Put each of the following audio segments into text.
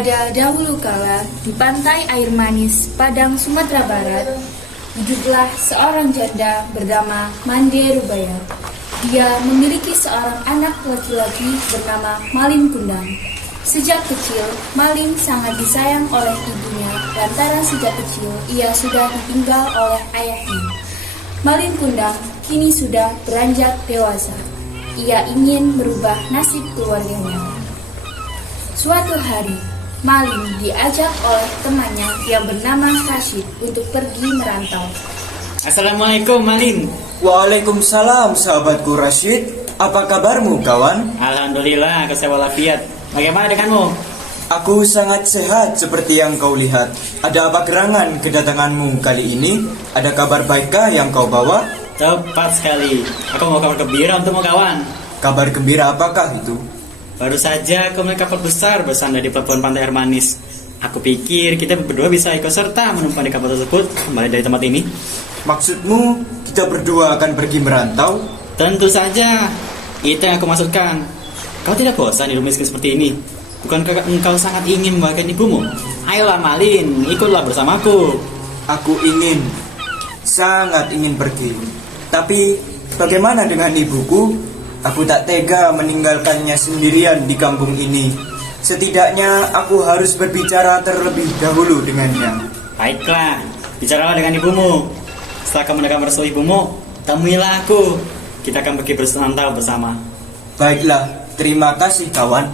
Pada dahulu kala, di pantai air manis Padang, Sumatera Barat, hiduplah seorang janda bernama Mande Rubaya. Dia memiliki seorang anak laki-laki bernama Malin Kundang. Sejak kecil, Malin sangat disayang oleh ibunya lantaran sejak kecil ia sudah ditinggal oleh ayahnya. Malin Kundang kini sudah beranjak dewasa. Ia ingin merubah nasib keluarganya. Suatu hari, Malin diajak oleh temannya yang bernama Rashid untuk pergi merantau. Assalamualaikum Malin. Waalaikumsalam sahabatku Rashid. Apa kabarmu kawan? Alhamdulillah, aku walafiat. Bagaimana denganmu? Aku sangat sehat seperti yang kau lihat. Ada apa gerangan kedatanganmu kali ini? Ada kabar baikkah yang kau bawa? Tepat sekali. Aku mau kabar gembira untukmu kawan. Kabar gembira apakah itu? Baru saja aku melihat kapal besar bersandar di pelabuhan pantai air manis. Aku pikir kita berdua bisa ikut serta menumpang di kapal tersebut kembali dari tempat ini. Maksudmu kita berdua akan pergi merantau? Tentu saja. Itu yang aku maksudkan. Kau tidak bosan hidup miskin seperti ini? Bukankah engkau sangat ingin membahagiakan ibumu? Ayolah Malin, ikutlah bersamaku. Aku sangat ingin pergi. Tapi bagaimana dengan ibuku? Aku tak tega meninggalkannya sendirian di kampung ini. Setidaknya aku harus berbicara terlebih dahulu dengannya. Baiklah, bicaralah dengan ibumu. Setelah kamu mendengar merestui ibumu, temuilah aku. Kita akan pergi bersenantau bersama. Baiklah, terima kasih kawan.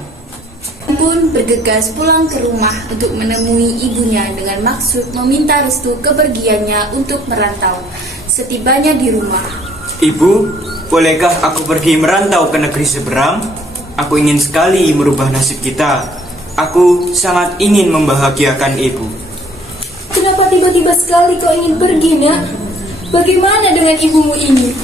Pun bergegas pulang ke rumah untuk menemui ibunya dengan maksud meminta restu kepergiannya untuk merantau. Setibanya di rumah, Ibu, bolehkah aku pergi merantau ke negeri seberang? Aku ingin sekali merubah nasib kita. Aku sangat ingin membahagiakan ibu. Kenapa tiba-tiba sekali kau ingin pergi, nak? Bagaimana dengan ibumu ini?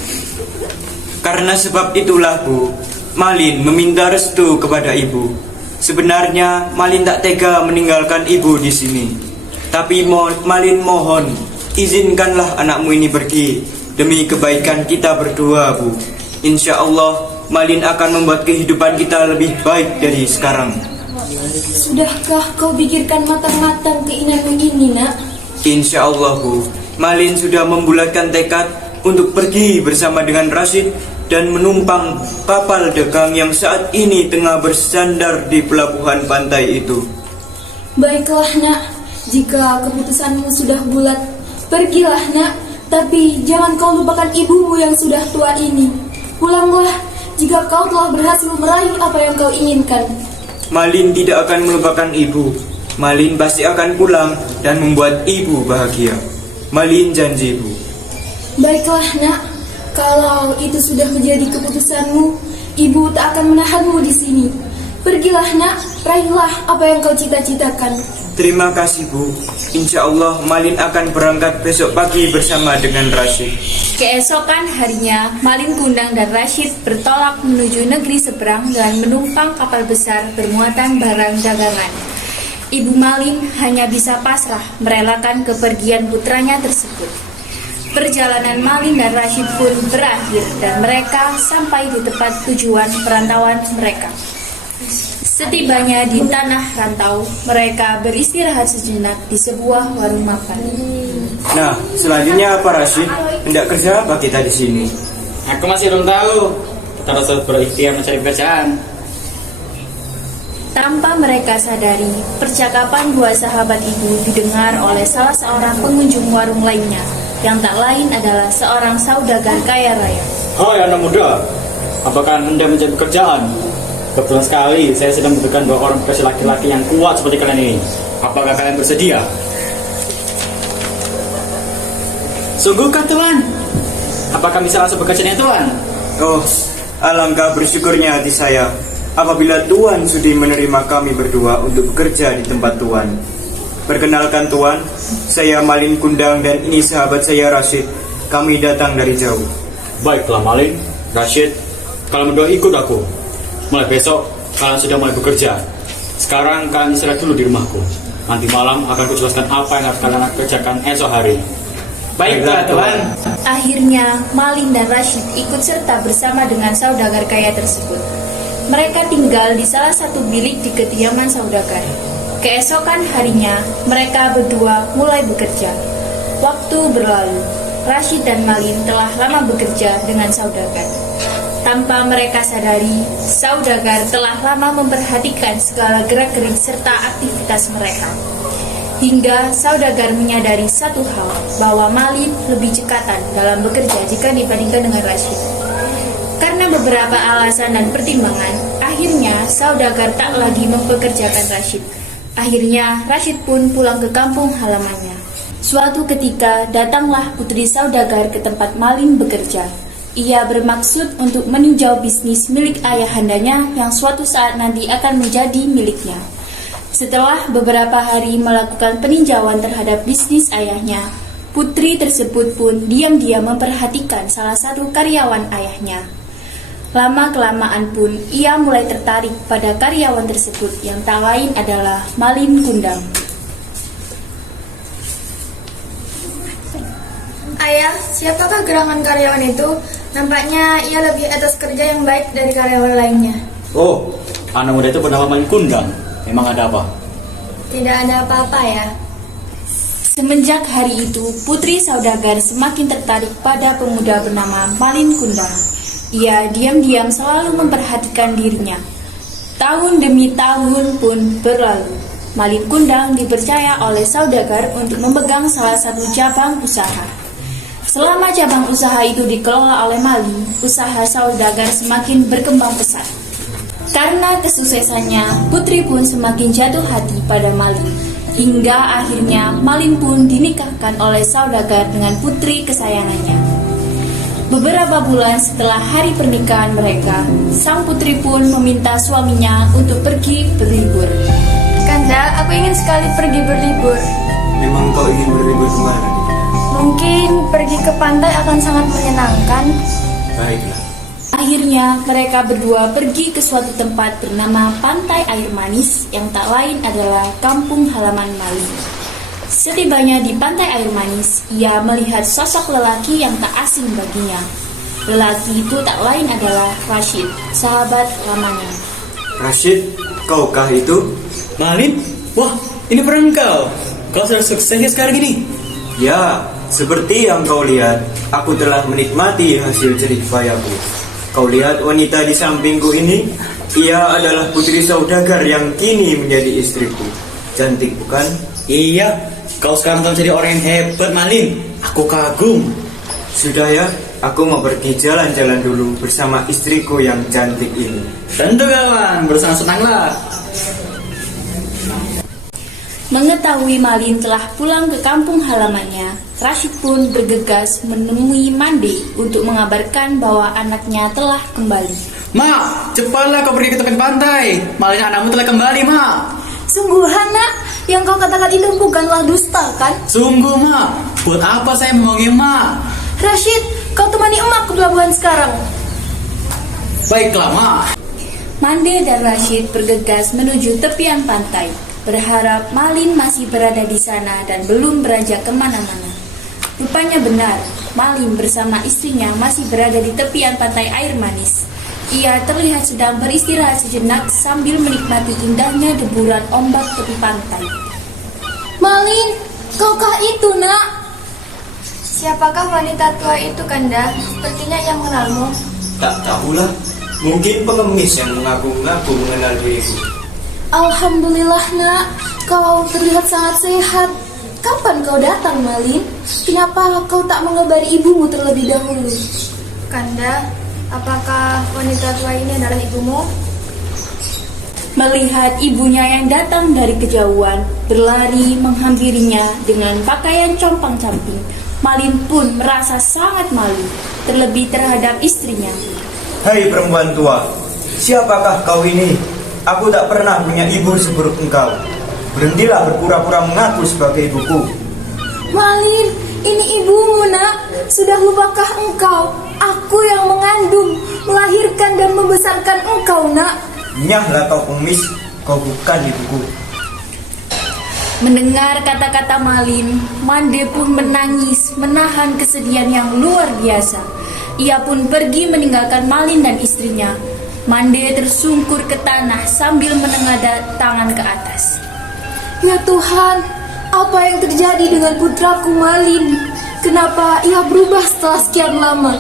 Karena sebab itulah, Bu, Malin meminta restu kepada ibu. Sebenarnya Malin tak tega meninggalkan ibu di sini. Tapi Malin mohon, izinkanlah anakmu ini pergi. Demi kebaikan kita berdua, Bu. Insya Allah, Malin akan membuat kehidupan kita lebih baik dari sekarang. Sudahkah kau pikirkan matang-matang keinginanmu ini, nak? Insya Allah, Bu. Malin sudah membulatkan tekad untuk pergi bersama dengan Rashid dan menumpang kapal dagang yang saat ini tengah bersandar di pelabuhan pantai itu. Baiklah, nak. Jika keputusanmu sudah bulat, pergilah, nak. Tapi jangan kau lupakan ibumu yang sudah tua ini. Pulanglah jika kau telah berhasil meraih apa yang kau inginkan. Malin tidak akan melupakan ibu. Malin pasti akan pulang dan membuat ibu bahagia. Malin janji, Bu. Baiklah, nak. Kalau itu sudah menjadi keputusanmu, ibu tak akan menahanmu di sini. Pergilah, nak. Raihlah apa yang kau cita-citakan. Terima kasih, Bu. Insya Allah Malin akan berangkat besok pagi bersama dengan Rashid. keesokan harinya Malin Kundang dan Rashid bertolak menuju negeri seberang dengan menumpang kapal besar bermuatan barang dagangan. Ibu Malin hanya bisa pasrah merelakan kepergian putranya tersebut. Perjalanan Malin dan Rashid pun berakhir dan mereka sampai di tempat tujuan perantauan mereka. Setibanya di tanah rantau, mereka beristirahat sejenak di sebuah warung makan. Nah, selanjutnya apa, Rashid? Hendak kerja apa kita di sini? Aku masih belum tahu. Kita harus berikhtiar mencari pekerjaan. Tanpa mereka sadari, percakapan dua sahabat itu didengar oleh salah seorang pengunjung warung lainnya, yang tak lain adalah seorang saudagar kaya raya. Hai anak muda, apakah Anda mencari pekerjaan? Kebetulan sekali, saya sedang membutuhkan dua orang pekerja laki-laki yang kuat seperti kalian ini. Apakah kalian bersedia? Sungguhkah Tuan? Apakah bisa langsung bekerja ya Tuan? Oh, alangkah bersyukurnya hati saya apabila Tuan sudi menerima kami berdua untuk bekerja di tempat Tuan. Perkenalkan Tuan, saya Malin Kundang dan ini sahabat saya Rashid. Kami datang dari jauh. Baiklah Malin, Rashid, kalian berdua ikut aku. Mulai besok kalian sudah mulai bekerja. Sekarang kalian istirahat dulu di rumahku. Nanti malam akan kujelaskan apa yang harus kalian kerjakan esok hari. Baiklah Tuan. Akhirnya, Malin dan Rashid ikut serta bersama dengan saudagar kaya tersebut. Mereka tinggal di salah satu bilik di kediaman saudagar. Keesokan harinya, mereka berdua mulai bekerja. Waktu berlalu, Rashid dan Malin telah lama bekerja dengan saudagar. Tanpa mereka sadari, saudagar telah lama memperhatikan segala gerak-gerik serta aktivitas mereka. Hingga saudagar menyadari satu hal, bahwa Malin lebih cekatan dalam bekerja jika dibandingkan dengan Rashid. Karena beberapa alasan dan pertimbangan, akhirnya saudagar tak lagi mempekerjakan Rashid. Akhirnya Rashid pun pulang ke kampung halamannya. Suatu ketika datanglah putri saudagar ke tempat Malin bekerja. Ia bermaksud untuk meninjau bisnis milik ayahandanya yang suatu saat nanti akan menjadi miliknya. Setelah beberapa hari melakukan peninjauan terhadap bisnis ayahnya, putri tersebut pun diam-diam memperhatikan salah satu karyawan ayahnya. Lama-kelamaan pun ia mulai tertarik pada karyawan tersebut yang tak lain adalah Malin Kundang. Ayah, siapakah gerangan karyawan itu? Nampaknya ia lebih atas kerja yang baik dari karyawan lainnya. Oh, anak muda itu bernama Malin Kundang. Memang ada apa? Tidak ada apa-apa ya. Semenjak hari itu, putri saudagar semakin tertarik pada pemuda bernama Malin Kundang. Ia diam-diam selalu memperhatikan dirinya. Tahun demi tahun pun berlalu. Malin Kundang dipercaya oleh saudagar untuk memegang salah satu cabang usaha. Selama cabang usaha itu dikelola oleh Malin, usaha saudagar semakin berkembang pesat. Karena kesuksesannya, putri pun semakin jatuh hati pada Malin. Hingga akhirnya Malin pun dinikahkan oleh saudagar dengan putri kesayangannya. Beberapa bulan setelah hari pernikahan mereka, sang putri pun meminta suaminya untuk pergi berlibur. Kanda, aku ingin sekali pergi berlibur. Memang kau ingin berlibur kemana? Mungkin pergi ke pantai akan sangat menyenangkan. Baiklah. Akhirnya mereka berdua pergi ke suatu tempat bernama Pantai Air Manis yang tak lain adalah kampung halaman Malin. Setibanya di Pantai Air Manis, ia melihat sosok lelaki yang tak asing baginya. Lelaki itu tak lain adalah Rashid, sahabat lamanya. Rashid, kaukah itu? Malin? Wah, ini peran kau. Kau sudah suksesnya sekarang ini. Ya, seperti yang kau lihat, aku telah menikmati hasil jerih payahku. Kau lihat wanita di sampingku ini? Ia adalah putri saudagar yang kini menjadi istriku. Cantik bukan? Iya, kau sekarang telah jadi orang yang hebat, Malin. Aku kagum. Sudah ya, aku mau pergi jalan-jalan dulu bersama istriku yang cantik ini. Tentu kawan, bersenang-senanglah. Mengetahui Malin telah pulang ke kampung halamannya, Rashid pun bergegas menemui Mande untuk mengabarkan bahwa anaknya telah kembali. Mak, cepatlah kau pergi ke tepi pantai. Malin anakmu telah kembali, Mak. Sungguh, Hana, yang kau katakan itu bukanlah dusta, kan? Sungguh, Mak. Buat apa saya membohongi Mak? Rashid, kau temani emak ke pelabuhan sekarang. Baiklah, Mak. Mande dan Rashid bergegas menuju tepian pantai, berharap Malin masih berada di sana dan belum beranjak kemana-mana. Rupanya benar, Malin bersama istrinya masih berada di tepian Pantai Air Manis. Ia terlihat sedang beristirahat sejenak sambil menikmati indahnya deburan ombak tepi pantai. Malin, kaukah itu, nak? Siapakah wanita tua itu, Kanda? Sepertinya ia mengenalmu. Tak tahulah, mungkin pengemis yang mengaku-ngaku mengenal diriku. Alhamdulillah, nak, kau terlihat sangat sehat. Kapan kau datang, Malin? Kenapa kau tak mengabari ibumu terlebih dahulu? Kanda, apakah wanita tua ini adalah ibumu? Melihat ibunya yang datang dari kejauhan, berlari menghampirinya dengan pakaian compang-camping, Malin pun merasa sangat malu, terlebih terhadap istrinya. Hai perempuan tua, siapakah kau ini? Aku tak pernah punya ibu seburuk engkau. Berhentilah berpura-pura mengaku sebagai ibuku. Malin, ini ibumu, nak. Sudah lupakah engkau? Aku yang mengandung, melahirkan dan membesarkan engkau, nak. Nyahlah kau pengemis, kau bukan ibuku. Mendengar kata-kata Malin, Mande pun menangis, menahan kesedihan yang luar biasa. Ia pun pergi meninggalkan Malin dan istrinya. Mande tersungkur ke tanah sambil menengadah tangan ke atas. Ya Tuhan, apa yang terjadi dengan putraku Malin? Kenapa ia berubah setelah sekian lama?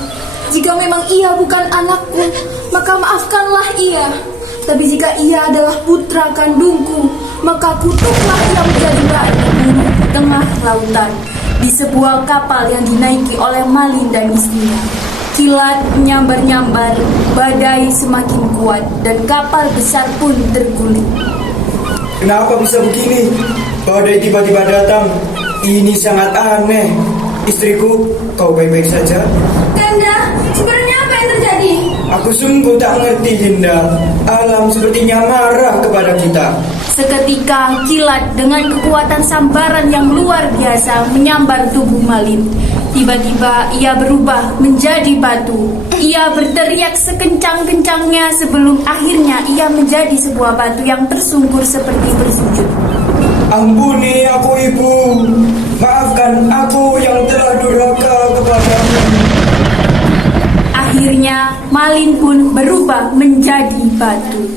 Jika memang ia bukan anakku, maka maafkanlah ia. Tapi jika ia adalah putra kandungku, maka kutuklah ia menjadi batu di tengah lautan, di sebuah kapal yang dinaiki oleh Malin dan istrinya. Kilat menyambar-nyambar, badai semakin kuat, dan kapal besar pun terguling. Kenapa bisa begini? Badai tiba-tiba datang. Ini sangat aneh. Istriku, kau baik-baik saja? Kanda, sebenarnya apa yang terjadi? Aku sungguh tak mengerti, Dinda. Alam sepertinya marah kepada kita. Seketika kilat dengan kekuatan sambaran yang luar biasa menyambar tubuh Malin. Tiba-tiba ia berubah menjadi batu. Ia berteriak sekencang-kencangnya sebelum akhirnya ia menjadi sebuah batu yang tersungkur seperti bersujud. Ampuni aku, Ibu. Maafkan aku yang telah durhaka kepadamu. Akhirnya Malin pun berubah menjadi batu.